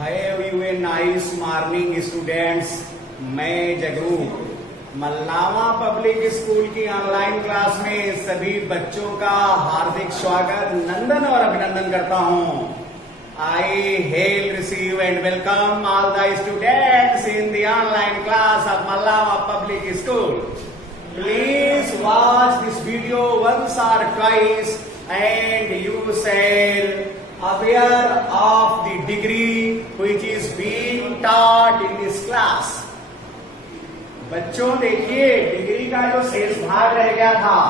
Have U a nice morning students. मैं जगरू Mallawan public school की online class में सभी बच्चों का हार्दिक स्वागत, नंदन और अभिनंदन करता हूं। I hail receive and welcome all the students in the online class of Mallawa public school. Please watch this video once or twice and you shall aware of the degree which is being taught in this class। बच्चों देखिए, degree का जो शेष भाग रह गया था,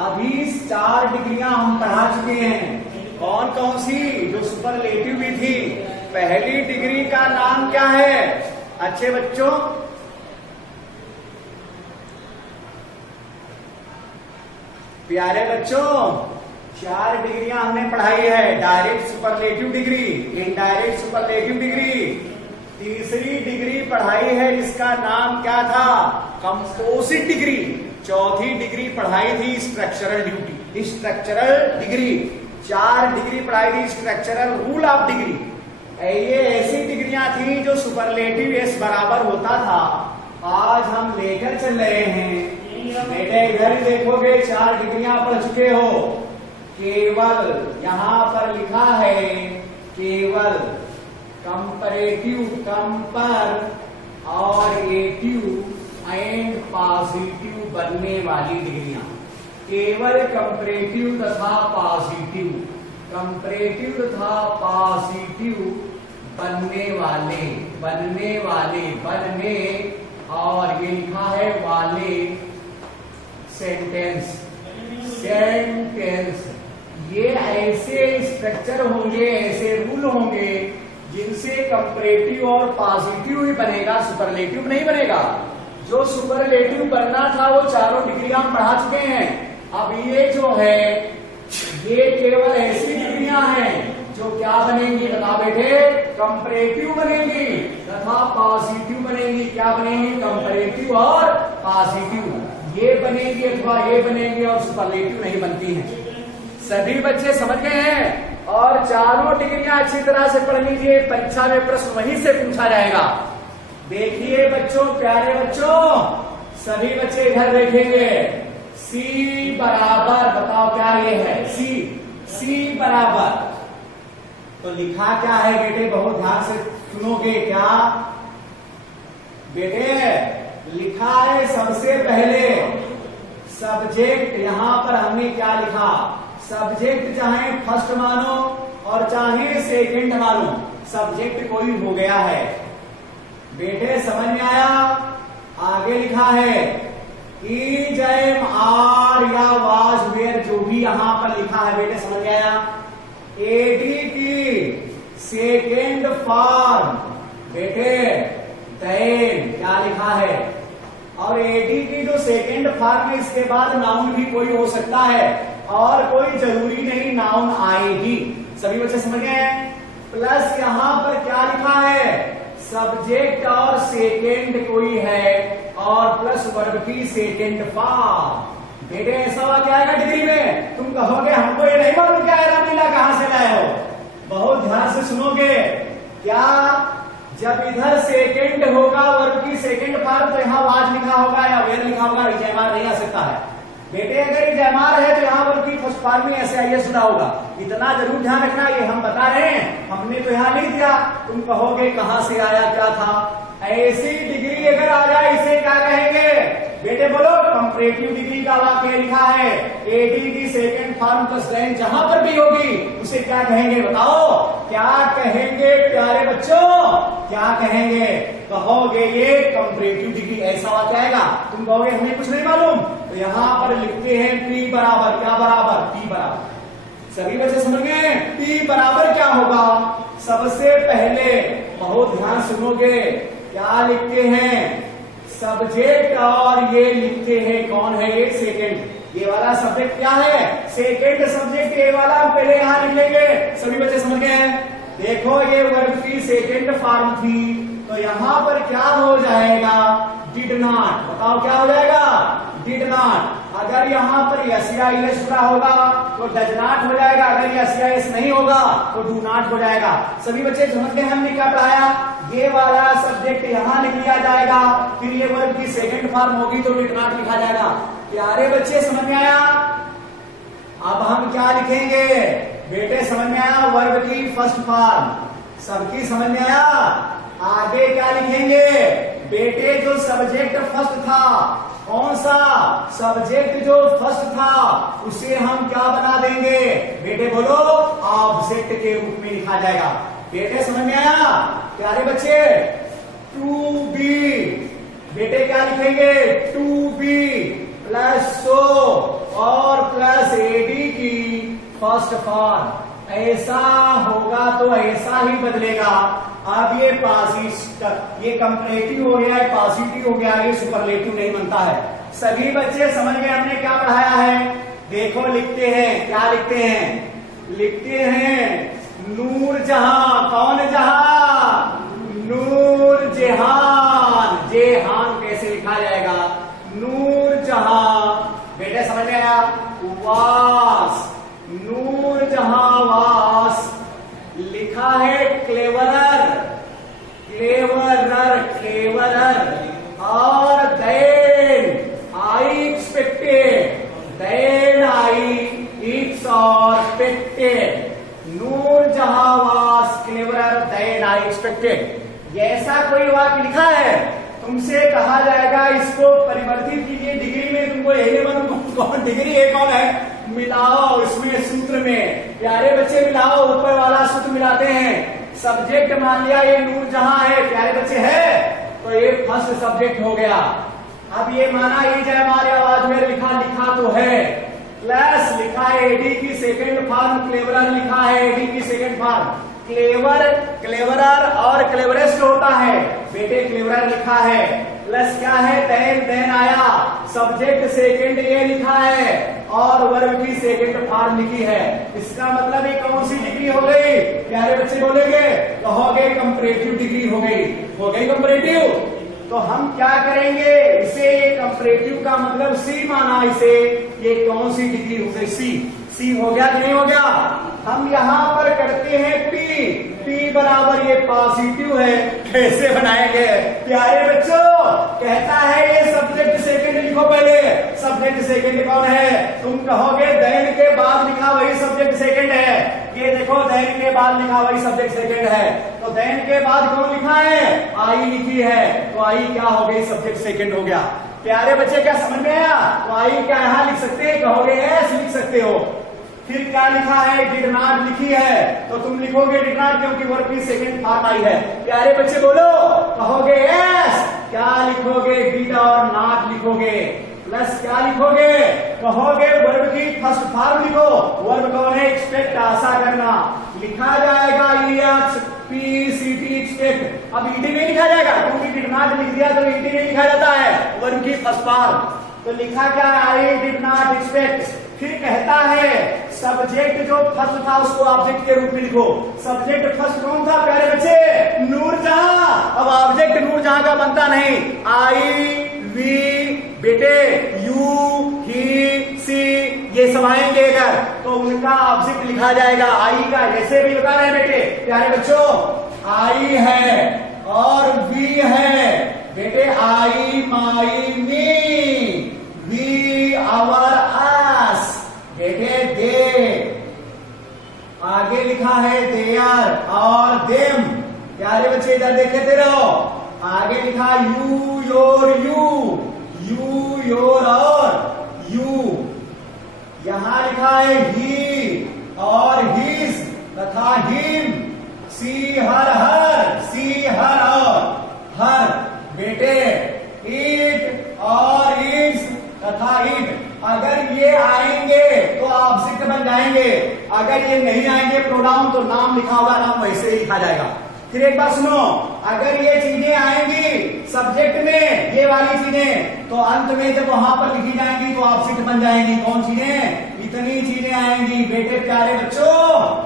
अभी 4 डिग्रियां हम पढ़ा चुके हैं। कौन कौन सी? जो सुपरलेटिव भी थी। पहली डिग्री का नाम क्या है अच्छे बच्चों? प्यारे बच्चों, 4 डिग्रियां हमने पढ़ाई है। Direct superlative degree, indirect superlative degree. तीसरी डिग्री पढ़ाई है जिसका नाम क्या था? Composite degree. चौथी डिग्री पढ़ाई थी structural duty, structural degree. 4 degree पढ़ाई थी स्ट्रक्चरल रूल ऑफ डिग्री। ये ऐसी डिग्रियां थी जो सुपरलेटिव एस बराबर होता था। आज हम लेकर चल रहे हैं। बेटे इधर ही देखोगे, 4 डिग्रियां पढ़ चुके हो। केवल यहां पर लिखा है केवल कंपैरेटिव, कंपर और एटिव एंड पॉजिटिव बनने वाली डिग्रियां। केवल कंपैरेटिव तथा पॉजिटिव, कंपैरेटिव तथा पॉजिटिव बनने वाले, बनने और ये लिखा है वाले सेंटेंस। ये ऐसे स्ट्रक्चर होंगे, ऐसे रूल होंगे जिनसे कंपैरेटिव और पॉजिटिव ही बनेगा, सुपरलेटिव नहीं बनेगा। जो सुपरलेटिव बनना था वो 4 डिग्रियां हम पढ़ा चुके हैं। अब ये जो है ये केवल ऐसी डिग्रियां हैं जो क्या बनेंगी? बताओ बेटे। कंपैरेटिव बनेंगी तथा पॉजिटिव बनेंगी। क्या बनेंगी? कंपैरेटिव और पॉजिटिव। ये बनेगी अथवा ये बनेगी और सुपरलेटिव नहीं बनती हैं। सभी बच्चे समझ गए हैं? और 4 डिग्रियां अच्छी तरह से पढ़ लीजिए, परीक्षा में प्रश्न वहीं से पूछा जाएगा। देखिए बच्चों, प्यारे बच्चों, सभी बच्चे इधर देखेंगे। C बराबर, बताओ क्या ये है? C बराबर तो लिखा क्या है बेटे? बहुत ध्यान से सुनोगे क्या बेटे? लिखा है सबसे पहले सब्जेक्ट। यहां पर हमने क्या लिखा? सब्जेक्ट चाहे फर्स्ट मानो और चाहे सेकंड मानो, सब्जेक्ट कोई हो गया है। बेटे समझ में आया? आगे लिखा है इज, एम, आर या वाज, वेयर, जो भी यहां पर लिखा है बेटे समझ में आया? एडी की सेकेंड फॉर्म बेटे देन, क्या लिखा है? और एडी की जो सेकेंड फॉर्म है, इसके बाद नाउन भी कोई हो सकता है और कोई जरूरी नहीं नाउन आएगी। सभी बच्चे समझ गए हैं? प्लस यहां पर क्या लिखा है? सब्जेक्ट और सेकेंड कोई है और प्लस वर्ब की सेकेंड फॉर्म। बेटे ऐसा वाक्य आएगा डिग्री में, तुम कहोगे हमको ये नहीं मालूम क्या है रामलीला, कहां से लाए हो? बहुत ध्यान से सुनोगे। क्या जब इधर सेकेंड होगा वर्ब की सेकेंड फॉर्म, तो यहाँ वाज लिखा होगा या वेयर लिखा होगा, इजमार नहीं आ सकता है। बेटे अगर इजमार है तो यहाँ वर्ब की फर्स्ट फॉर्म में ऐसे आइए सुना होगा। इतना जरूर ध्यान रखना, ये हम बता रहे हैं, हमने तो यहाँ लिख दिया। तुम कहोगे कहां से आया, क्या था? ऐसी डिग्री अगर आ जाए इसे क्या कहेंगे बेटे? बोलो। कंपैरेटिव डिग्री का वाक्य लिखा है एडी की सेकेंड फॉर्म प्लस देन, जहां पर भी होगी उसे क्या कहेंगे? बताओ क्या कहेंगे प्यारे बच्चों? क्या कहेंगे? कहोगे ये कंपैरेटिव डिग्री। ऐसा वाक्य आएगा, तुम कहोगे हमें कुछ नहीं मालूम, तो यहां पर लिखते हैं P बराबर, क्या बराबर? P बराबर। सभी बच्चे समझ गए? P बराबर क्या होगा? सबसे पहले बहुत ध्यान सुनोगे, क्या लिखते हैं? सब्जेक्ट और ये लिखते हैं कौन है? ये सेकेंड। ये वाला सब्जेक्ट क्या है? Second subject. ये वाला पहले यहां लिख लेंगे। सभी बच्चे समझ गए हैं? देखो ये वर्ब की सेकेंड फॉर्म थी, तो यहां पर क्या हो जाएगा? Did not. बताओ क्या हो जाएगा? Did not. अगर यहाँ पर यस या यस जुड़ा होगा तो डज नॉट हो जाएगा, अगर यस या यस नहीं होगा तो डू नॉट हो जाएगा। सभी बच्चे समझ गए हमने क्या पढ़ाया? ये वाला सब्जेक्ट यहाँ लिख लिया जाएगा, फिर ये वर्ब की सेकंड फॉर्म होगी तो डिड नॉट लिखा जाएगा। प्यारे बच्चे समझ में आया? अब हम क्या लिखेंगे बेटे? समझ में आया? वर्ब की फर्स्ट फॉर्म सबकी समझ में आया? आगे क्या लिखेंगे बेटे? जो सब्जेक्ट फर्स्ट था, कौन सा सब्जेक्ट जो फर्स्ट था उसे हम क्या बना देंगे बेटे? बोलो, ऑब्जेक्ट के रूप में लिखा जाएगा। बेटे समझ में आया प्यारे बच्चे? टू बी बेटे क्या लिखेंगे? टू बी प्लस सो और प्लस एडी की फर्स्ट फॉर्म। ऐसा होगा तो ऐसा ही बदलेगा। अब ये पासिव, ये कंपैरेटिव हो गया, पॉजिटिव हो गया, ये सुपरलेटिव नहीं बनता है। सभी बच्चे समझ गए हमने क्या पढ़ाया है? देखो लिखते हैं, क्या लिखते हैं? लिखते हैं नूर जहां। कौन जहां? नूर जहान। जेहान कैसे लिखा जाएगा? नूर जहां बेटे समझ में आया? वास। नूर जहां वास लिखा है क्लेवरर, क्लेवरर, क्लेवरर। और then I expected, then I expected. Noor Jahan was cleverer, then I expected. ऐसा कोई वाक्य लिखा है, तुमसे कहा जाएगा इसको परिवर्तित कीजिए डिग्री में, तुमको यही कौन डिग्री है कौन है? मिलाओ इसमें सूत्र में। प्यारे बच्चे मिलाओ, ऊपर वाला सूत्र मिलाते हैं। सब्जेक्ट मान लिया ये नूर जहां है, प्यारे बच्चे है, तो ये फर्स्ट सब्जेक्ट हो गया। अब ये माना ये जयमाल आवाज में लिखा तो है, प्लस लिखा है एडी की सेकंड फॉर्म, क्लेवरर लिखा है एडी की सेकंड फॉर्म। क्लेवर, क्लेवरर और क्लेवरेस्ट होता है बेटे, क्लेवरर लिखा है। प्लस क्या है? देन आया, सब्जेक्ट सेकंड ये लिखा है और वर्ब की सेकंड फॉर्म लिखी है। इसका मतलब ये कौन सी डिग्री हो गई? प्यारे बच्चे बोलेंगे, कहोगे कंपैरेटिव डिग्री हो गई। हो गई कंपैरेटिव। तो हम क्या करेंगे? इसे ये कंपैरेटिव का मतलब सी माना इसे, ये कौन सी डिग्री हो गई? सी हो गया कि नहीं हो गया? हम यहाँ पर करते हैं पी बराबर ये पॉजिटिव है। कैसे बनाएंगे प्यारे बच्चों? कहता है ये सब्जेक्ट सेकंड लिखो पहले। सब्जेक्ट सेकंड कौन है? तुम कहोगे देन के बाद लिखा वही सब्जेक्ट सेकंड है। ये देखो देन के बाद लिखा वही सब्जेक्ट सेकंड है, तो देन के बाद कौन लिखा है? आई लिखी है, तो आई क्या हो गई? सब्जेक्ट सेकंड हो गया। प्यारे बच्चे क्या समझ में आया? तो आई क्या यहाँ लिख सकते हैं? कहोगे एस लिख सकते हो। फिर क्या लिखा है? डिड नॉट लिखी है, तो तुम लिखोगे डिड नॉट क्योंकि वर्ब की सेकंड फॉर्म आई है। प्यारे बच्चे बोलो, कहोगे एस, क्या लिखोगे? डिड और नॉट लिखोगे। प्लस क्या लिखोगे? कहोगे वर्ब की फर्स्ट फॉर्म लिखो। वर्ब कौन है? एक्सपेक्ट, आशा करना। लिखा जाएगा PCT एक्सपेक्ट। अब ईडी नहीं लिखा जाएगा क्योंकि डिड नॉट लिख दिया तो ईडी नहीं लिखा जाता है, वर्ब की फर्स्ट फॉर्म। तो लिखा क्या? I did not expect. फिर कहता है सब्जेक्ट जो फर्स्ट था उसको ऑब्जेक्ट के रूप में लिखो। सब्जेक्ट फर्स्ट कौन था प्यारे बच्चे? नूरजहां। अब ऑब्जेक्ट नूरजहां का बनता नहीं। आई, वी बेटे, यू, ही, सी ये सब आएंगे अगर, तो उनका ऑब्जेक्ट लिखा जाएगा आई का। ऐसे भी लगा रहे बेटे प्यारे बच्चों, आई है और वी है बेटे, आई माई मी, वी आवर अस बेटे, दे। आगे लिखा है देयर और देम। प्यारे बच्चे इधर देखे थे रहो। आगे लिखा यू, योर, यू, योर और यू। यहां लिखा है ही और हिज तथा हिम। सी हर, सी हर और हर बेटे, इट और इज तथा इट। अगर ये आएंगे तो ऑब्जेक्ट बन जाएंगे, अगर ये नहीं आएंगे प्रोनाउन तो नाम लिखा होगा, नाम वैसे ही लिखा जाएगा। फिर एक बात सुनो, अगर ये चीजें आएंगी सब्जेक्ट में, ये वाली चीजें, तो अंत में जब वहां पर लिखी जाएंगी तो ऑब्जेक्ट बन जाएंगी। कौन चीजें? इतनी चीजें आएंगी बेटे प्यारे बच्चों,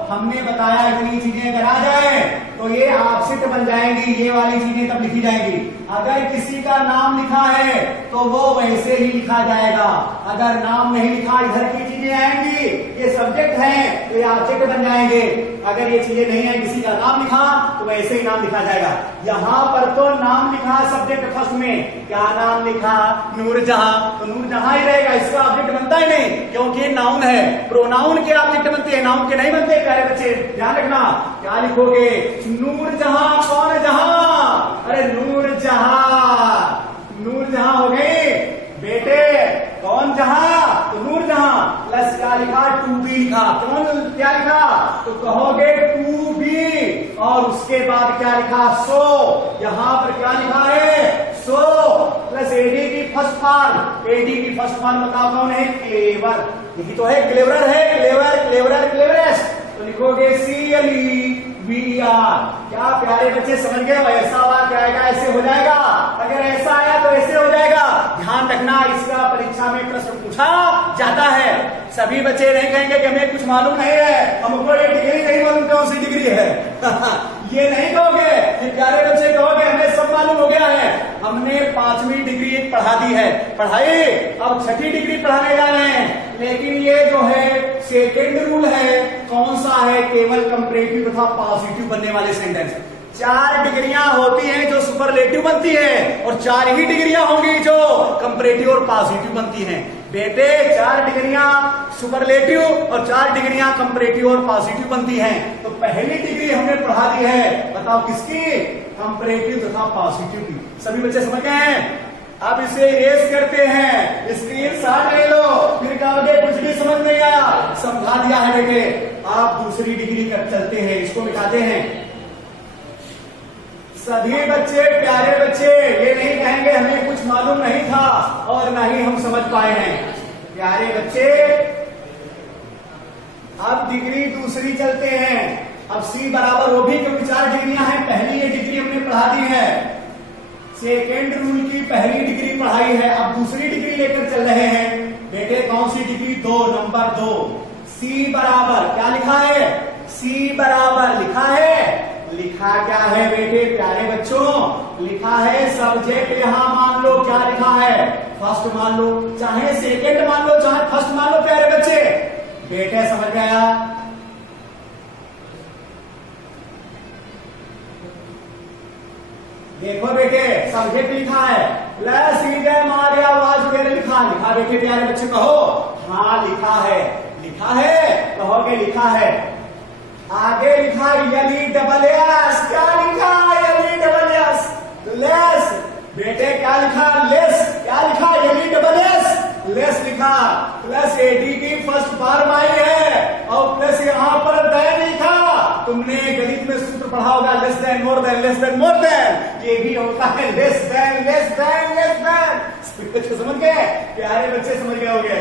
हमने बताया इतनी चीजें अगर आ जाए तो ये ऑब्जेक्ट बन जाएंगी, ये वाली चीजें तब लिखी जाएंगी। अगर किसी का नाम लिखा है तो वो वैसे ही लिखा जाएगा, अगर नाम नहीं लिखा इधर की चीजें आएंगी, ये सब्जेक्ट है तो ये ऑब्जेक्ट बन जाएंगे। अगर ये चीजें नहीं है, किसी का नाम लिखा तो वैसे ही नाम लिखा जाएगा। यहां पर तो नाम लिखा सब्जेक्ट फर्स्ट में, क्या नाम लिखा? नूरजहां, तो नूरजहां ही रहेगा, इसका ऑब्जेक्ट बनता ही नहीं क्योंकि नाउन है। प्रोनाउन के ऑब्जेक्ट बनते हैं, नाउन के नहीं बनते। प्यारे बच्चे ध्यान रखना, क्या लिखोगे? नूरजहां कौन जहां? अरे नूरजहां, नूरजहां हो गई बेटे। कौन जहां? तो नूरजहां प्लस क्या लिखा? टू बी लिखा। कौन क्या लिखा? तो कहोगे टू बी, और उसके बाद क्या लिखा? सो। यहां पर क्या लिखा है? सो प्लस एडी की फर्स्ट फॉर्म। एडी की फर्स्ट फॉर्म बताओ कौन है? क्लेवर। यही तो है, क्लेवर है, क्लेवर, क्लेवरर, क्लेवरेस्ट। तो लिखोगे CLEVER। क्या प्यारे बच्चे समझ गए? ऐसा वाक्य आएगा, ऐसे हो जाएगा। अगर ऐसा आया तो ऐसे हो जाएगा। ध्यान रखना, इसका परीक्षा में प्रश्न पूछा जाता है। सभी बच्चे नहीं कहेंगे कि हमें कुछ मालूम नहीं है, हमको ये डिग्री नहीं मालूम कौन सी डिग्री है। ये नहीं कहोगे कि प्यारे बच्चे कहोगे हमें सब मालूम हो गया है, हमने 5वीं डिग्री पढ़ा दी है, पढ़ाई, अब 6ठी डिग्री पढ़ाने जा रहे हैं। लेकिन ये जो है सेकेंड रूल है, कौन सा है? केवल कंपैरेटिव तथा पॉजिटिव बनने वाले सेंटेंस। 4 डिग्रियां होती हैं जो सुपरलेटिव बनती हैं, और 4 ही डिग्रियां होंगी जो कंपैरेटिव और पॉजिटिव बनती हैं। बेटे 4 डिग्रियां सुपरलेटिव और 4 डिग्रियां कंपैरेटिव और पॉजिटिव बनती हैं। तो पहली डिग्री हमने पढ़ा दी है, बताओ किसकी? कंपैरेटिव तथा पॉजिटिव की। सभी बच्चे समझ गए हैं? अब इसे इरेज करते हैं, स्क्रीन शॉट ले लो, फिर कहोगे कुछ भी समझ नहीं आया। समझा दिया है बेटे। आप दूसरी डिग्री कर चलते हैं, इसको मिटाते हैं। सभी बच्चे प्यारे बच्चे ये नहीं कहेंगे हमें कुछ मालूम नहीं था और न ही हम समझ पाए हैं। प्यारे बच्चे अब डिग्री दूसरी चलते हैं। अब C बराबर वो भी, क्योंकि 4 डिग्रियां हैं। पहली ये डिग्री हमने पढ़ा दी है, सेकेंड रूल की पहली डिग्री पढ़ाई है। अब दूसरी डिग्री लेकर चल रहे हैं। बेटे कौन सी डिग्री? 2, नंबर 2। C बराबर क्या लिखा है? C बराबर लिखा है, लिखा क्या है बेटे प्यारे बच्चों? लिखा है सब्जेक्ट। यहां मान लो क्या लिखा है? फर्स्ट मान लो, चाहे सेकेंड मान लो, चाहे फर्स्ट मान लो। प्यारे बच्चे बेटे समझ गया? देखो बेटे सब्जेक्ट लिखा है, प्लस मारे आवाज वगैरह लिखा बेटे प्यारे बच्चे कहो हाँ लिखा है, लिखा है कहोगे लिखा है। आगे लिखा यली डबल एस, क्या लिखा? यली डबल एस, लेस। बेटे क्या लिखा? लेस। क्या लिखा? यली डबल एस, लेस लिखा। प्लस एडी की फर्स्ट फॉर्म आई है और प्लस यहां पर देन लिखा। तुमने गणित में सूत्र पढ़ा होगा, less than, more than, less than, more than. ये भी होता है less than, less than, less than. बच्चे समझ गए? प्यारे बच्चे समझ गए होंगे।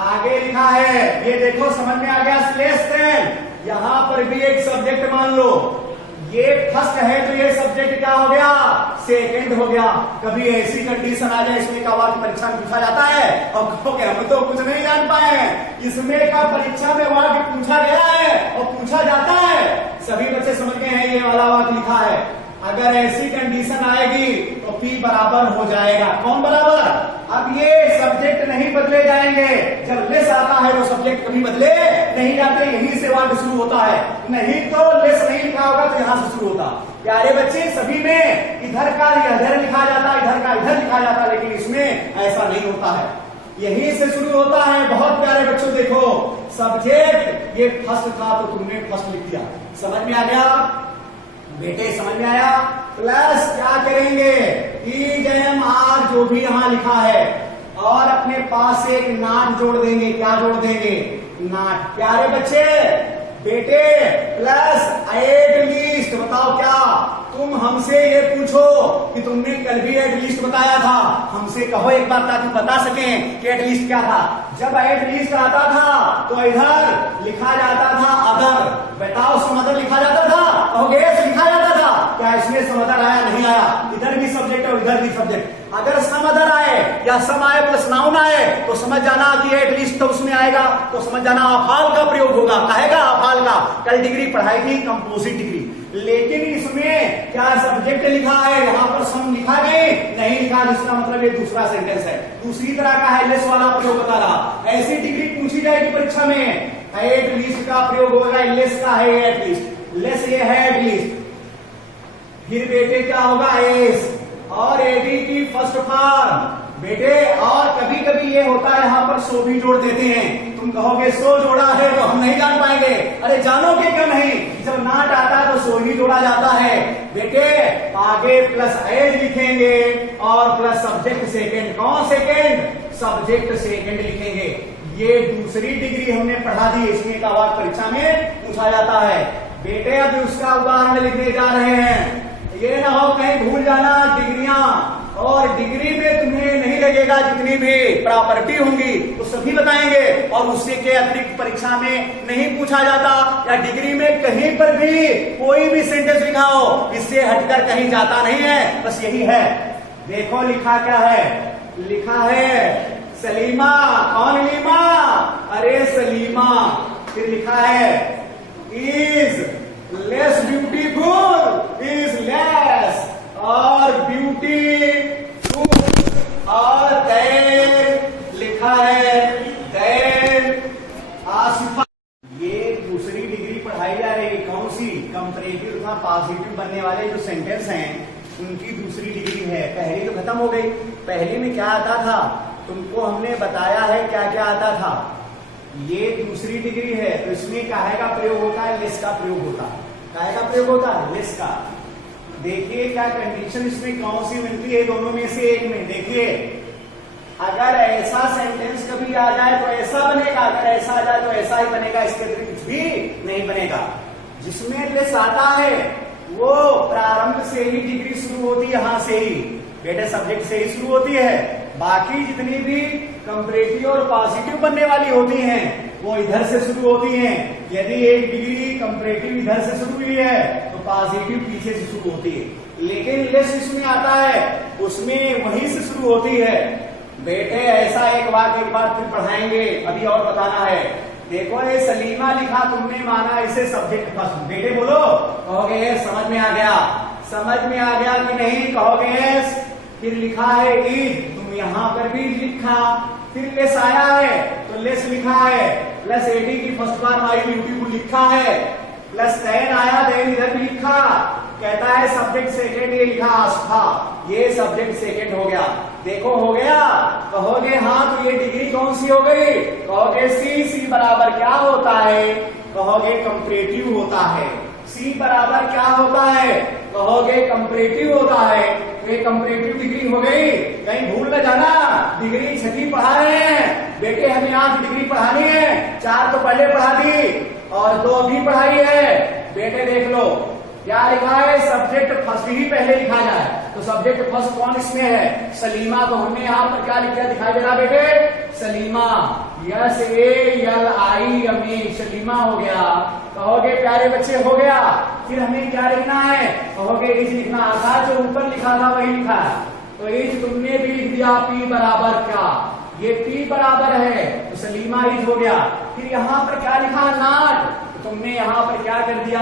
आगे लिखा है, ये देखो समझ में आ गया, लेस देन। यहां पर भी एक सब्जेक्ट मान लो, ये फर्स्ट है तो ये सब्जेक्ट क्या हो गया? सेकंड हो गया। कभी ऐसी कंडीशन आ जाए इसमें का वाक्य परीक्षा में पूछा जाता है और कहोगे हम तो कुछ नहीं जान पाए हैं, इसमें का परीक्षा में वाक्य पूछा गया है और पूछा जाता है। सभी बच्चे समझ गए हैं ये वाला वाक्य लिखा है। अगर ऐसी कंडीशन आएगी तो P बराबर हो जाएगा। कौन बराबर? अब ये सब्जेक्ट नहीं बदले जाएंगे। जब लेस आता है तो सब्जेक्ट कभी बदले नहीं जाते, यहीं से वाक्य शुरू होता है। नहीं तो लेस नहीं लिखा होगा तो यहां से शुरू होता। प्यारे बच्चे सभी में इधर का इधर लिखा जाता, इधर का इधर लिखा जाता, लेकिन इसमें ऐसा नहीं होता है, यहीं से शुरू होता है। बहुत प्यारे बच्चों देखो, सब्जेक्ट ये फर्स्ट था तो तुमने फर्स्ट लिख दिया। समझ में आ गया बेटे? समझ में आया? प्लस क्या करेंगे? EMR जो भी यहां लिखा है और अपने पास एक नाट जोड़ देंगे। क्या जोड़ देंगे? नाट। प्यारे बच्चे बेटे प्लस एड लिस्ट। बताओ क्या? तुम हमसे ये पूछो कि तुमने कल भी एड लिस्ट बताया था, हमसे कहो एक बार ताकि बता सकें कि एड लिस्ट क्या था। जब एड लिस्ट आता था तो इधर लिखा जाता था अदर। बताओ सम अदर लिखा जाता था, कहोगे लिखा जाता था। क्या इसमें सम अदर आया? नहीं आया। इधर भी सब्जेक्ट और इधर भी सब्जेक्ट। अगर सम अदर आए या सम आए प्लस नाउन आए तो समझ जाना कि एटलीस्ट तो उसमें आएगा, तो समझ जाना अफाल का प्रयोग होगा। कहेगा अफाल का, कल डिग्री पढ़ाई थी कंपोजिट डिग्री। लेकिन इसमें क्या सब्जेक्ट लिखा है, यहाँ पर सम लिखा नहीं लिखा, जिसका मतलब ये दूसरा सेंटेंस है, दूसरी तरह का है, लेस वाला प्रयोग बता रहा। ऐसी डिग्री पूछी जाएगी परीक्षा में, एटलीस्ट का प्रयोग होगा, लेस का है एटलीस्ट, लेस ये है एटलीस्ट। फिर बेटे क्या होगा एस, और एडी की फर्स्ट फॉर्म बेटे। और कभी कभी ये होता है यहाँ पर सो भी जोड़ देते हैं, तुम कहोगे सो जोड़ा है तो हम नहीं जान पाएंगे, अरे जानोगे क्यों नहीं, जब नाट आता है तो सो ही जोड़ा जाता है बेटे। आगे प्लस एज लिखेंगे और प्लस सब्जेक्ट सेकेंड, कौन सेकेंड, सब्जेक्ट सेकेंड लिखेंगे। ये दूसरी डिग्री हमने पढ़ा दी, इसमें का वाक्य परीक्षा में पूछा जाता है बेटे। अब उसका उदाहरण लिखने जा रहे हैं, ये ना हो कहीं भूल जाना डिग्रियां, और डिग्री में तुम्हें नहीं लगेगा जितनी भी प्रॉपर्टी होंगी तो सभी बताएंगे, और उससे के अतिरिक्त परीक्षा में नहीं पूछा जाता, या डिग्री में कहीं पर भी कोई भी सेंटेंस लिखा हो इससे हटकर कहीं जाता नहीं है, बस यही है। देखो लिखा क्या है, लिखा है सलीमा, कौन लीमा, अरे सलीमा। फिर लिखा है is less beautiful, is less, और ब्यूटीफुल, और देन लिखा है देन आसिफा। ये दूसरी डिग्री पढ़ाई जा रही है, कौन सी, कंपैरेटिव तथा पॉजिटिव बनने वाले जो सेंटेंस हैं उनकी दूसरी डिग्री है। पहली तो खत्म हो गई, पहली में क्या आता था तुमको हमने बताया है, क्या क्या आता था। ये दूसरी डिग्री है तो इसमें काहे का प्रयोग होता है, लेस का प्रयोग होता है। काहे का प्रयोग होता है, लेस का। देखिए क्या कंडीशन इसमें कौन सी मिलती है, दोनों में से एक में। देखिए अगर ऐसा सेंटेंस कभी आ जाए तो ऐसा बनेगा, अगर ऐसा आ जाए तो ऐसा ही बनेगा, इसके अतिरिक्त कुछ भी नहीं बनेगा। जिसमें लेस आता है वो प्रारंभ से ही डिग्री शुरू होती है, यहां से ही बेटे सब्जेक्ट से ही शुरू होती है। बाकी जितनी भी कंपैरेटिव और पॉजिटिव बनने वाली होती हैं वो इधर से शुरू होती हैं। यदि एक डिग्री कंपैरेटिव इधर से शुरू हुई है तो पॉजिटिव पीछे से शुरू होती है, लेकिन लेस इसमें आता है उसमें वहीं से शुरू होती है। बेटे ऐसा एक वाक्य एक बार फिर पढ़ाएंगे, अभी और बताना है। देखो ये सलीमा लिखा, तुमने माना इसे सब्जेक्ट फर्स्ट, बेटे बोलो, कहोगे यस, समझ में आ गया, समझ में आ गया कि नहीं, कहोगे यस। फिर लिखा है इज, तुम यहां पर भी लिखा, फिर लेस आया है तो लेस लिखा है, प्लस एडी की फर्स्ट बार माई ब्यूटीफुल लिखा है, प्लस देन आया, देन इधर भी लिखा, कहता है सब्जेक्ट सेकेंड, ये लिखा आस्था, ये सब्जेक्ट सेकेंड हो गया। देखो हो गया, कहोगे हाँ तो ये डिग्री कौन सी हो गई, कहोगे सी। सी बराबर क्या होता है, कहोगे कंपैरेटिव होता है। सी बराबर क्या होता है, कहोगे कंपैरेटिव होता है। तो ये कंपैरेटिव डिग्री हो गई, कहीं भूल न जाना। डिग्री 6 पढ़ा रहे हैं बेटे, हमें 8 डिग्री पढ़ानी है, 4 तो पहले पढ़ा दी और 2 अभी पढ़ाई है। बेटे देख लो क्या लिखा है, सब्जेक्ट फर्स्ट ही पहले लिखा जाए, तो सब्जेक्ट फर्स्ट कौन इसमें है, सलीमा। तो हमने यहाँ पर क्या लिखा दिखाई दे रहा बेटे, सलीमा, यस ए यल आई अमी, सलीमा हो गया। कहोगे प्यारे बच्चे हो गया। फिर हमें क्या लिखना है, कहोगे इज लिखना था, जो ऊपर लिखा था वही लिखा है, तो इज तुमने भी लिख दिया पी बराबर क्या, ये पी बराबर है तो सलीमा इज हो गया। फिर यहाँ पर क्या लिखा, नाट, तो तुमने यहाँ पर क्या कर दिया,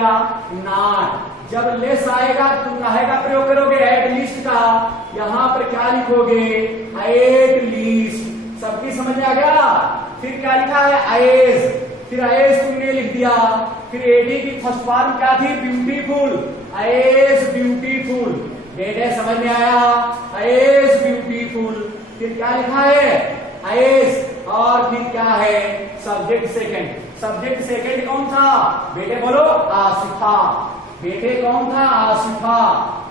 नाट। जब लेस आएगा तुम काहे का प्रयोग करोगे, एट लीस्ट का, यहाँ पर क्या लिखोगे, एट लीस्ट। सबकी समझ में आ गया। फिर क्या लिखा है, आईएस, फिर आईएस तुमने लिख दिया। फिर एडी की फर्स्ट फॉर्म क्या थी, ब्यूटीफुल, आईएस ब्यूटीफुल। बेटे समझ में आया, आईएस ब्यूटीफुल। फिर क्या लिखा है, आईएस, और फिर क्या है, सब्जेक्ट सेकंड। सब्जेक्ट सेकंड कौन था बेटे, बोलो, आसिफा। बेटे कौन था, आसिफा।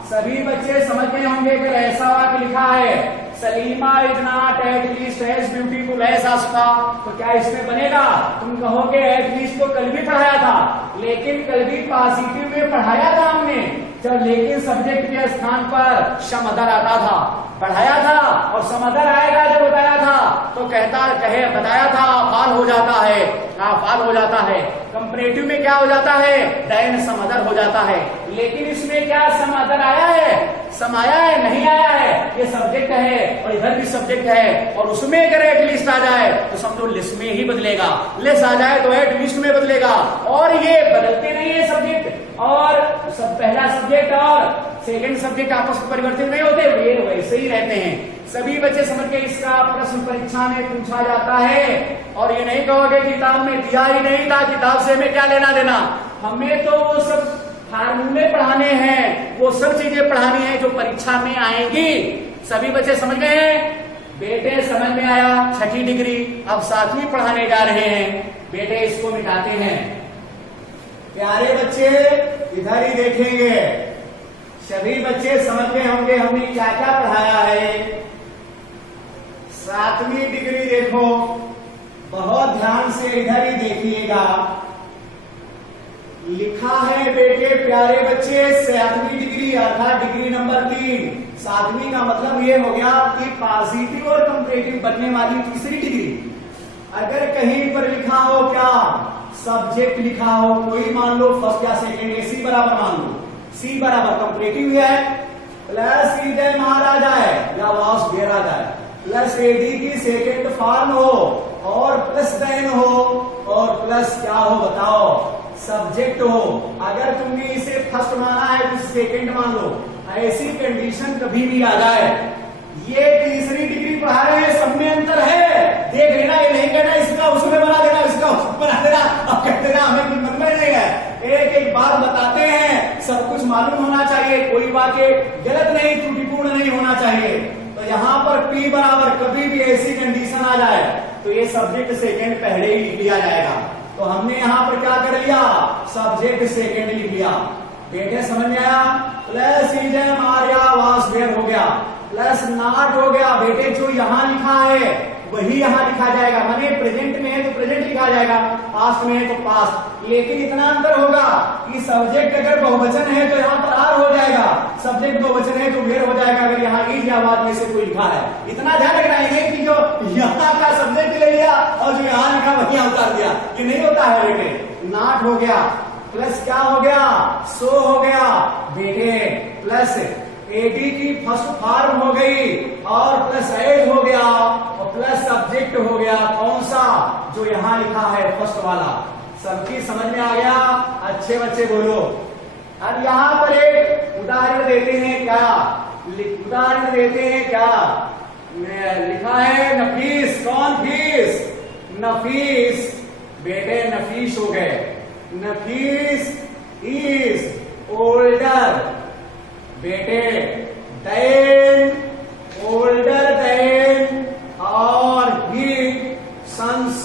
सभी बच्चे समझ गए होंगे कि ऐसा वाक्य लिखा है, Salima is not at least as beautiful as Asifa, तो क्या इसमें बनेगा। तुम कहोगे एट लीस्ट तो कल भी पढ़ाया था, लेकिन कल भी पॉजिटिव में पढ़ाया था हमने, जब लेकिन सब्जेक्ट के स्थान पर सम अदर आता था, पढ़ाया था, और सम अदर आएगा जब बताया था तो बताया था फाल हो जाता है, फाल हो जाता है। कंपैरेटिव में क्या हो जाता है, देन सम अदर हो जाता है। लेकिन इसमें क्या सम अदर आया है, सम आया है नहीं आया है, ये सब्जेक्ट है और इधर भी सब्जेक्ट है, और उसमें अगर एट लिस्ट आ जाए तो समझो लिस्ट में ही बदलेगा, लेस आ जाए तो एट लिस्ट में बदलेगा, और ये बदलते नहीं है सब्जेक्ट, और सब पहला सब्जेक्ट और सेकंड सब्जेक्ट आपस में परिवर्तित नहीं होते, ये वैसे ही रहते हैं। सभी बच्चे समझ के इसका प्रश्न परीक्षा में पूछा जाता है, और ये नहीं कहोगे किताब में दिया ही नहीं था, किताब से हमें क्या लेना देना, हमें तो वो सब फार्मूले पढ़ाने हैं, वो सब चीजें पढ़ानी है जो परीक्षा में आएंगी। सभी बच्चे समझ गए हैं? बेटे समझ में आया छठी डिग्री, अब सातवीं पढ़ाने जा रहे हैं, बेटे इसको मिटाते हैं। प्यारे बच्चे इधर ही देखेंगे, सभी बच्चे समझ गए होंगे हमने क्या क्या पढ़ाया है। सातवीं डिग्री देखो, बहुत ध्यान से इधर ही देखिएगा, लिखा है बेटे प्यारे बच्चे 7वीं डिग्री अर्थात डिग्री नंबर 3। 7वीं का मतलब ये हो गया कि पॉजिटिव और कंपैरेटिव बनने वाली तीसरी डिग्री। अगर कहीं पर लिखा हो क्या सब्जेक्ट लिखा हो कोई, मान लो फर्स्ट या सेकेंड, ए सी बराबर मान लो, सी बराबर कंपैरेटिव है, प्लस ई जय महाराजा है या वास देर आ जाए, प्लस एडी की सेकेंड फॉर्म हो और प्लस देन हो और प्लस क्या हो बताओ सब्जेक्ट हो। अगर तुमने इसे फर्स्ट माना है तो सेकेंड मान लो, ऐसी कंडीशन कभी भी आ जाए। ये तीसरी डिग्री पढ़ा रहे हैं, सब में अंतर है, देख लेना, ये नहीं कहना इसका उसमें बना देना, इसका उसमें बना देना, अब कह देना हमें कुछ मन में नहीं है। एक एक बार बताते हैं, सब कुछ मालूम होना चाहिए, कोई वाक्य गलत नहीं त्रुटिपूर्ण नहीं होना चाहिए। तो यहाँ पर P बराबर कभी भी ऐसी कंडीशन आ जाए तो ये सब्जेक्ट सेकेंड पहले ही लिख लिया जाएगा। तो हमने यहाँ पर क्या कर लिया, सब्जेक्ट सेकेंड लिख लिया। बेटे समझ में आया? प्लस इजम आर्या वासुदेव हो गया, प्लस नॉट हो गया। बेटे जो यहाँ लिखा है वही यहाँ लिखा जाएगा, माने प्रेजेंट में है तो प्रेजेंट लिखा जाएगा, पास्ट में है तो पास्ट। लेकिन इतना अंतर होगा कि सब्जेक्ट अगर बहुवचन है तो यहाँ पर आर हो जाएगा, सब्जेक्ट बहुवचन है तो वेर हो जाएगा, अगर यहाँ इज या वाज में से कोई लिखा है। इतना ध्यान रखना है कि जो यहाँ का सब्जेक्ट ले लिया और जो यहाँ लिखा वही यहाँ उतार दिया, ये नहीं होता है बेटे। नॉट हो गया, प्लस क्या हो गया, सो हो गया बेटे, प्लस एडी की फर्स्ट फॉर्म हो गई और प्लस एज हो गया और प्लस सब्जेक्ट हो गया, कौन सा, जो यहां लिखा है फर्स्ट वाला। सबकी समझ में आ गया? अच्छे बच्चे बोलो। अब यहां पर एक उदाहरण देते हैं, क्या उदाहरण देते हैं, क्या लिखा है, नफीस, कौन फीस, नफीस, बेटे नफीस हो गए, नफीस इज ओल्डर बेटे देन, ओल्डर देन, और ही सन्स,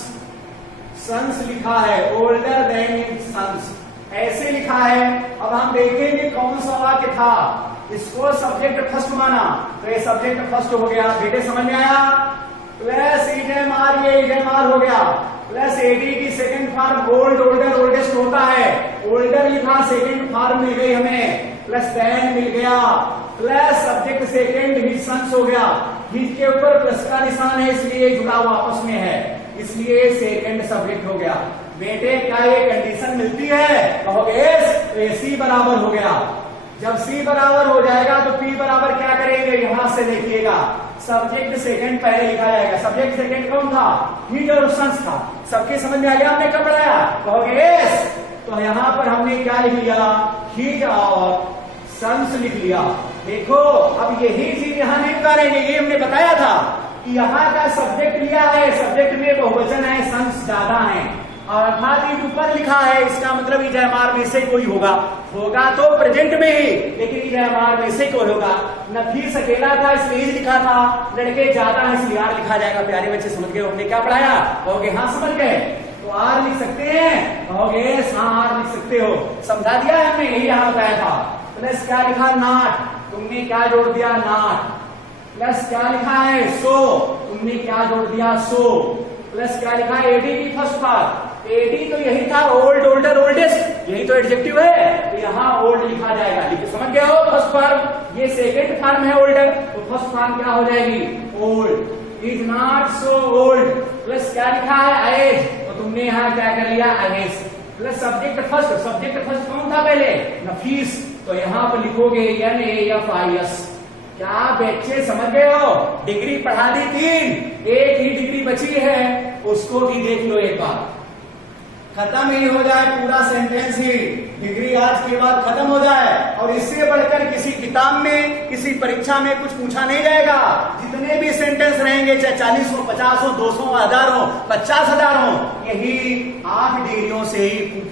सन्स लिखा है, ओल्डर देन इन सन्स ऐसे लिखा है। अब हम देखेंगे कौन सा वाक्य था, इसको सब्जेक्ट फर्स्ट माना तो ये सब्जेक्ट फर्स्ट हो गया, बेटे समझ में आया? प्लस इजमार, ये इजमार हो गया, प्लस एडी की second form old, older, oldest होता है, ओल्डर लिखा, सेकंड फॉर्म मिल गई हमें, प्लस देन मिल गया, प्लस सब्जेक्ट सेकंड ही सन्स हो गया, हिज के ऊपर प्लस का निशान है इसलिए जुड़ा हुआ आपस में है, इसलिए सेकंड सब्जेक्ट हो गया। बेटे क्या ये कंडीशन मिलती है? कहोगे तो सी बराबर हो गया। जब सी बराबर हो जाएगा तो पी बराबर क्या करेंगे, यहां से देखिएगा, सब्जेक्ट सेकंड पहले लिखा जाएगा। सब्जेक्ट सेकंड कौन था? हिज और सन्स था। सबके समझ में आ गया? हमने कब पढ़ाया? कहोगे तो यहां पर हमने क्या लिख लिया, हिज और सन्स लिख लिया। देखो अब यही चीज यहां नहीं करेंगे, ये हमने बताया था कि यहाँ का सब्जेक्ट लिया है, सब्जेक्ट में बहुवचन है, सन्स ज्यादा है, और अर्थात ऊपर लिखा है, इसका मतलब इजमार में से कोई होगा, होगा तो प्रेजेंट में ही, लेकिन इजमार में से कोई होगा। नफीस अकेला था इसलिए लिखा था, लड़के ज्यादा है इसलिए आर लिखा जाएगा। प्यारे बच्चे समझ गए हमने क्या पढ़ाया? कहोगे हाँ समझ गए, तो आर लिख सकते हैं, कहोगे हाँ आर लिख सकते हो, समझा दिया है हमने, यही यहाँ बताया था। प्लस क्या लिखा, नॉट, तुमने क्या जोड़ दिया, नॉट, प्लस क्या लिखा है, सो, तुमने क्या जोड़ दिया, सो, प्लस क्या लिखा है, एडी की फर्स्ट पार्ट, एडी तो यही था, ओल्ड, ओल्डर, ओल्डेस्ट, यही तो एडजेक्टिव है, तो यहाँ ओल्ड लिखा जाएगा। लिख समझ गए हो? फर्स्ट फॉर्म, ये सेकंड फॉर्म है ओल्डर, तो फर्स्ट फॉर्म क्या हो जाएगी, old, is not so old, plus क्या लिखा है, एज, तो तुमने यहाँ क्या कर लिया, एज, प्लस सब्जेक्ट फर्स्ट कौन था पहले? नफीस। तो यहां पर लिखोगे NAFIS। क्या बच्चे समझ गए हो? डिग्री पढ़ा दी 3, एक ही डिग्री बची है, उसको भी देख लो एक बार। खत्म ही हो जाए पूरा सेंटेंस ही, डिग्री आज के बाद खत्म हो जाए। और इससे बढ़कर किसी किताब में, किसी परीक्षा में कुछ पूछा नहीं जाएगा। जितने भी सेंटेंस रहेंगे, चाहे 40 हो, 50 हो, 200 हो, 1000 हो, 50,000 हो, यही 8 डिग्रियों से ही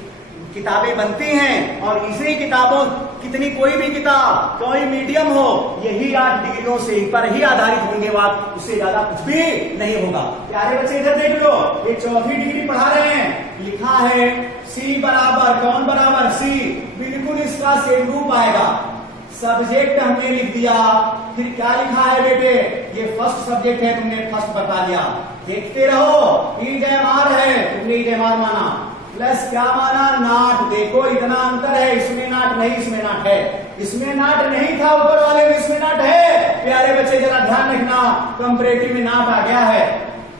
किताबें बनती हैं। और इसी किताबों, कितनी कोई भी किताब, कोई मीडियम हो, यही 8 डिग्रियों से पर ही आधारित होंगे, बात उससे ज्यादा कुछ भी नहीं होगा। प्यारे बच्चे इधर देख लो, ये 4वीं डिग्री पढ़ा रहे हैं। लिखा है C बराबर, कौन बराबर? C। बिल्कुल इसका सेम रूप आएगा। सब्जेक्ट हमने लिख दिया, फिर क्या लिखा है बेटे? ये फर्स्ट सब्जेक्ट है, तुमने फर्स्ट बता दिया। देखते रहो, EJMR है, तुमने EJMR माना, प्लस क्या माना? नाट। देखो इतना अंतर है, इसमें नाट नहीं, इसमें नाट है। इसमें नाट नहीं था ऊपर वाले में, इसमें नाट है। प्यारे बच्चे जरा ध्यान रखना, कंपैरेटिव में नाट आ गया है।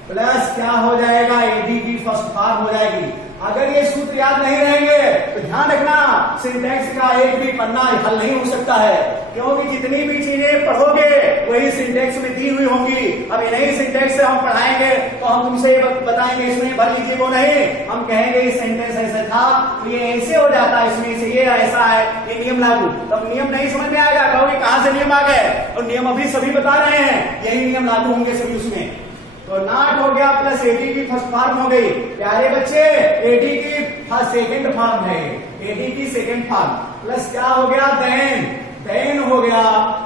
प्लस क्या हो जाएगा? AD की फर्स्ट फॉर्म हो जाएगी। अगर ये सूत्र याद नहीं रहेंगे तो ध्यान रखना, सिंटैक्स का एक भी पन्ना हल नहीं हो सकता है, क्योंकि जितनी भी चीजें पढ़ोगे वही सिंटैक्स में दी हुई होंगी। अब इन्हीं सिंटैक्स से हम पढ़ाएंगे तो हम तुमसे बताएंगे इसमें भर लीजिए, वो नहीं, हम कहेंगे ये सेंटेंस ऐसा था तो ये ऐसे हो जाता है, इसमें से ये ऐसा है, ये नियम लागू। तब नियम नहीं समझ में आएगा, कहोगे कहां से नियम आ गए? और नियम अभी सभी बता रहे हैं, यही नियम लागू होंगे सभी उसमें। तो नाट हो गया, प्लस AD की फर्स्ट फॉर्म हो गई। प्यारे बच्चे AD की सेकेंड फॉर्म है, AD की सेकेंड फॉर्म। प्लस क्या हो गया? देन हो गया,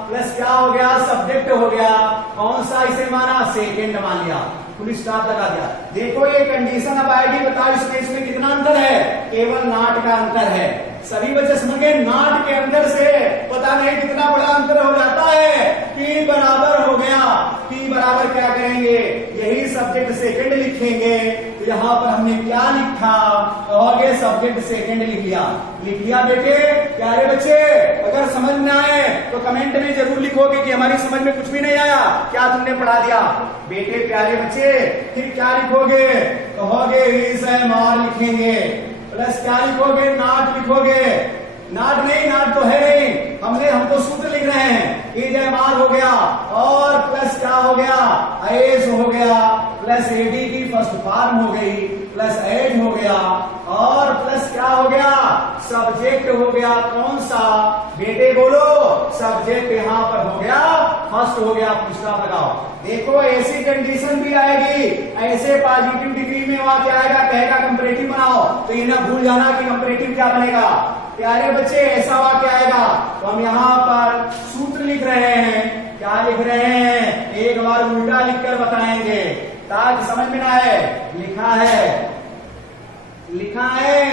प्लस क्या हो गया? सब्जेक्ट हो गया। कौन सा इसे माना? सेकेंड मान लिया, फुल स्टॉप लगा दिया। देखो ये कंडीशन अब आएगी, बताओ इसमें कितना अंतर है? केवल नाट का अंतर है। सभी बच्चे समझ गए, नाट के अंदर से पता नहीं कितना बड़ा अंतर हो जाता है। P बराबर हो गया, P बराबर क्या करेंगे? यही सब्जेक्ट सेकंड लिखेंगे। तो यहां पर हमने क्या लिखा? कहोगे सब्जेक्ट सेकंड लिख लिया बेटे। प्यारे बच्चे अगर समझ में आए तो कमेंट में जरूर लिखोगे कि हमारी समझ में कुछ भी नहीं आया, क्या तुमने पढ़ा दिया बेटे। प्यारे बच्चे फिर क्या लिखोगे? कहोगे EJMR लिखेंगे, प्लस क्या लिखोगे? नाट लिखोगे। नाट नहीं, नाट तो है नहीं, हम तो सूत्र लिख रहे हैं। EJMR हो गया, और प्लस क्या हो गया? AS हो गया, प्लस AD की फर्स्ट फॉर्म हो गई, प्लस एज हो गया, और प्लस क्या हो गया? सब्जेक्ट हो गया। कौन सा बेटे? बोलो। सब्जेक्ट यहां पर हो गया, फर्स्ट हो गया, पूछना लगाओ। देखो ऐसी कंडीशन भी आएगी, ऐसे पॉजिटिव डिग्री में वहां क्या आएगा? कहेगा कंपैरेटिव बनाओ, तो ये ना भूल जाना कि कंपैरेटिव क्या बनेगा। प्यारे बच्चे ऐसा वाक्य आएगा तो हम यहाँ पर सूत्र लिख रहे हैं। क्या लिख रहे हैं? एक बार उल्टा लिखकर बताएंगे ताकि समझ में ना आए। लिखा है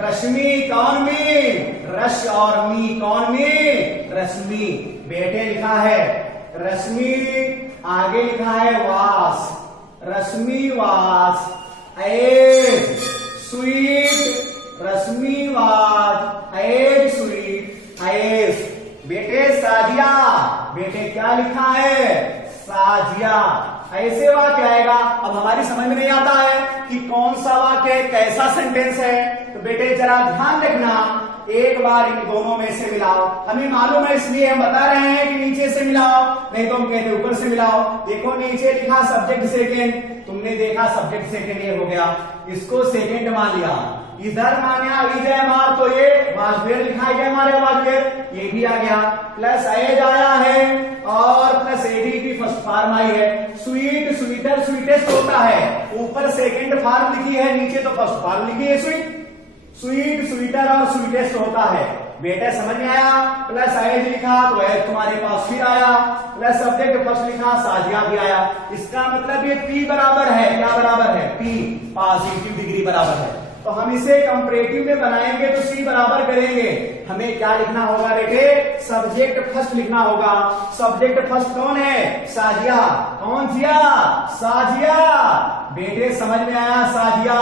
रश्मि कौन मी? रश और मी कौन मी? रश्मि बेटे लिखा है रश्मि, आगे लिखा है वास, रश्मि वास, एज स्वीट, रश्मि वास एज स्वीट, एज बेटे साजिया। बेटे क्या लिखा है? साजिया। ऐसे वाक्य आएगा। अब हमारी समझ में नहीं आता है कि कौन सा वाक्य कैसा सेंटेंस है, तो बेटे जरा ध्यान रखना, एक बार इन दोनों में से मिलाओ। हमें मालूम है इसलिए हम बता रहे हैं कि नीचे से मिलाओ, नहीं तो हम कहते ऊपर से मिलाओ। देखो नीचे लिखा सब्जेक्ट सेकेंड, तुमने देखा सब्जेक्ट सेकेंड ये हो गया, इसको सेकेंड मान लिया। इधर माना EJMR, तो ये वाजपेयर लिखा EJMR है, वाजपेयर ये भी आ गया, प्लस एज आया है, और प्लस AD की फर्स्ट फॉर्म आई है। स्वीट स्वीटर स्वीटेस्ट होता है, ऊपर सेकेंड फॉर्म लिखी है, नीचे तो फर्स्ट फॉर्म लिखी है स्वीट। स्वीट स्वीटर और स्वीटेस्ट होता है। बेटा समझ में आया? प्लस एज लिखा तो एज तुम्हारे पास फिर आया, प्लस सब्जेक्ट फर्स्ट लिखा साजिया भी आया। इसका मतलब ये P बराबर है, क्या बराबर है? P पॉजिटिव डिग्री बराबर है। तो हम इसे कंपैरेटिव में बनाएंगे तो C बराबर करेंगे। हमें क्या लिखना होगा बेटे? सब्जेक्ट फर्स्ट लिखना होगा। सब्जेक्ट फर्स्ट कौन है? साजिया। कौन जिया? साजिया। बेटे समझ में आया? साजिया।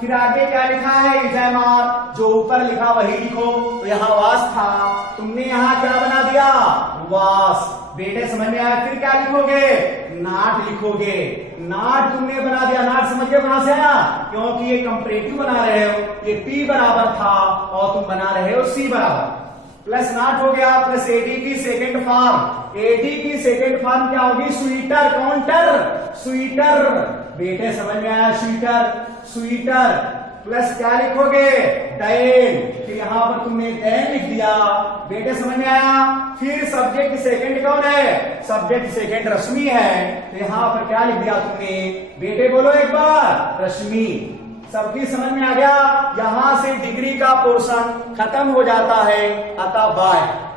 फिर आगे क्या लिखा है? EJMR, जो ऊपर लिखा वही लिखो। तो यहाँ वास था, तुमने यहाँ क्या बना दिया? वास। बेटे समझ में आया? फिर क्या लिखोगे? नॉट लिखोगे। नॉट तुमने बना दिया, नॉट समझ गए कहां से आया? क्योंकि ये कंपैरेटिव बना रहे हो, ये P बराबर था और तुम बना रहे हो C बराबर। प्लस नॉट हो गया, प्लस एडी की सेकंड फॉर्म। एडी की सेकंड फॉर्म क्या होगी? स्वीटर। Counter sweeter. बेटे समझ में आया? Sweater sweater. प्लस क्या लिखोगे? डैन। फिर यहां पर तुमने डैन लिख दिया। बेटे समझ में आया? फिर सब्जेक्ट सेकंड कौन है? सब्जेक्ट सेकंड रश्मि है, तो यहां पर क्या लिख दिया तुमने? बेटे बोलो एक बार, रश्मि। सबकी समझ में आ गया? यहां से डिग्री का पोर्शन खत्म हो जाता है। अतः बाय।